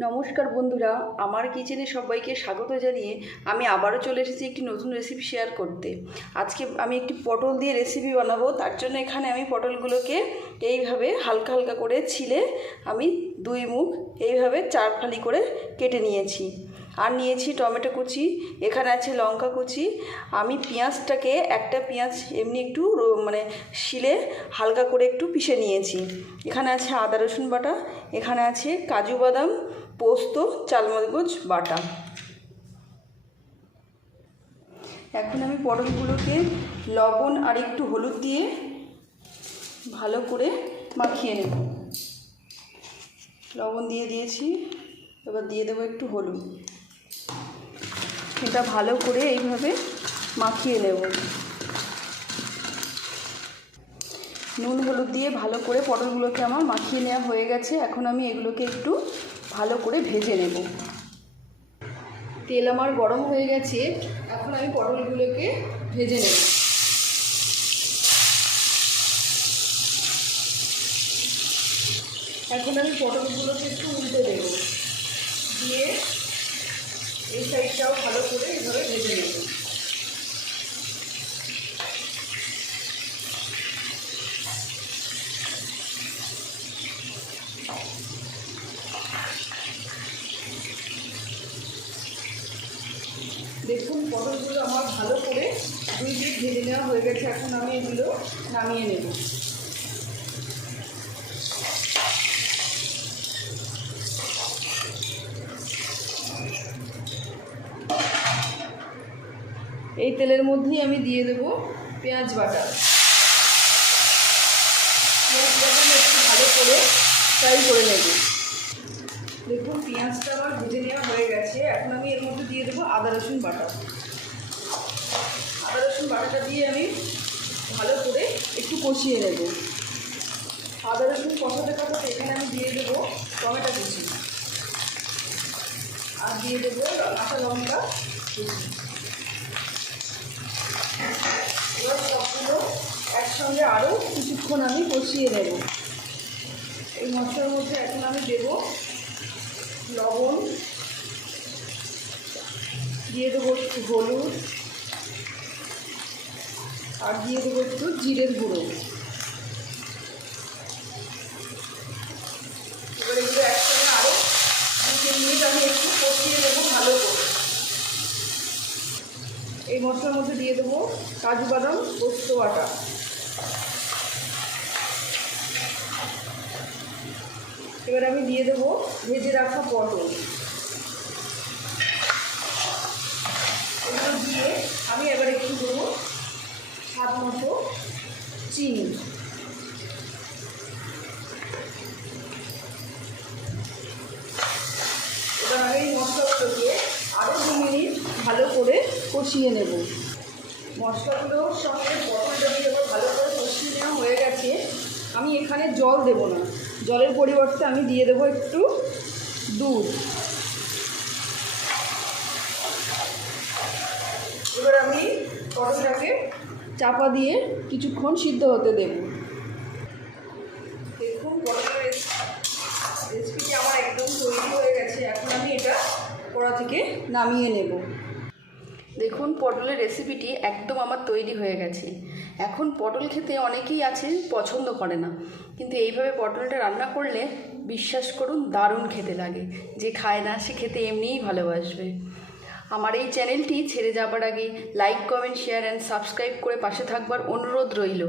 নমস্কার বন্ধুরা, আমার কিচেনে সবাইকে স্বাগত জানিয়ে আমি আবারও চলে এসেছি একটি নতুন রেসিপি শেয়ার করতে। আজকে আমি একটি পটল দিয়ে রেসিপি বানাবো। তার জন্য এখানে আমি পটলগুলোকে এইভাবে হালকা হালকা করে ছিলে আমি 2 মুখ এইভাবে 4 ফালি করে কেটে নিয়েছি। আর নিয়েছি টমেটো কুচি, এখানে আছে লঙ্কা কুচি। আমি পেঁয়াজটাকে একটা পেঁয়াজ এমনি একটু শিলে হালকা করে একটু পিষে নিয়েছি। এখানে আছে আদা রসুন বাটা, এখানে আছে কাজু বাদাম, পোস্ত, চালমগজ বাটা। এখন আমি পটলগুলোকে লবণ আর একটু হলুদ দিয়ে ভালো করে মাখিয়ে নেব। লবণ দিয়ে দিয়েছি, এবার দিয়ে দেবো একটু হলুদ। এটা ভালো করে এইভাবে মাখিয়ে নেব। নুন হলুদ দিয়ে ভালো করে পটলগুলোকে আমার মাখিয়ে নেওয়া হয়ে গেছে। এখন আমি এগুলোকে একটু ভালো করে ভেজে নেব। তেল আমার গরম হয়ে গেছে, এখন আমি পটলগুলোকে ভেজে নেব। এখন আমি পটলগুলোকে একটু উল্টে দেব, দিয়ে এই সাইডটাও ভালো করে এইভাবে ভেজে নেব। দেখুন পটলগুলো আমার ভালো করে 2 দিক ভেজে নেওয়া হয়ে গেছে। এখন আমি এগুলো নামিয়ে নেব। এই তেলের মধ্যেই আমি দিয়ে দেবো পেঁয়াজ বাটা। পেঁয়াজ বাটা একটু ভালো করে ফ্রাই করে নেব। দেখুন পেঁয়াজটা আমার ভেজে নেওয়া হয়ে গেছে। এখন আমি এর মধ্যে দিয়ে দেবো আদা রসুন বাটা। আদা রসুন বাটাটা দিয়ে আমি ভালো করে একটু কষিয়ে নেব। আদা রসুন কষাতে কষাতে এখানে আমি দিয়ে দেবো টমেটো কুচি, আর দিয়ে দেবো কাঁচা লঙ্কা কুচি। এবার সবগুলো একসঙ্গে আরও কিছুক্ষণ আমি কষিয়ে নেব। এই মশলার মধ্যে এখন আমি দেব লবণ, দিয়ে দেবো একটু হলুদ, আর দিয়ে দেবো একটু জিরের গুঁড়ো। এবার এগুলো একসঙ্গে আরও 2-3 মিনিট আমি একটু কষিয়ে দেবো ভালো করে। এই মশলার মধ্যে দিয়ে দেবো কাজু বাদাম, পোস্ত বাটা। এবার আমি দিয়ে দেবো ভেজে রাখা পটল। এগুলো দিয়ে আমি এবার একটু দেবো স্বাদ মতো চিনি। এবার আমি এই মশলাগুলোকে আরও 2 মিনিট ভালো করে কষিয়ে নেব। মশলাগুলোর সঙ্গে পটলটা দিয়ে এবার ভালো করে কষিয়ে নেওয়া হয়ে গেছে। আমি এখানে জল দেব না, জলের পরিবর্তে আমি দিয়ে দেবো একটু দুধ। এবার আমি পটলটাকে চাপা দিয়ে কিছুক্ষণ সিদ্ধ হতে দেব। দেখুন পটলের রেসিপিটি আমার একদম তৈরি হয়ে গেছে। এখন আমি এটা কড়া থেকে নামিয়ে নেব। দেখুন পটলের রেসিপিটি একদম আমার তৈরি হয়ে গেছে। এখন পটল খেতে অনেকেই আছে পছন্দ করে না, কিন্তু এইভাবে পটলটা রান্না করলে বিশ্বাস করুন দারুণ খেতে লাগে। যে খায় না সে খেতে এমনিই ভালোবাসবে। আমার এই চ্যানেলটি ছেড়ে যাবার আগে like, comment, share and subscribe করে পাশে থাকবার অনুরোধ রইল।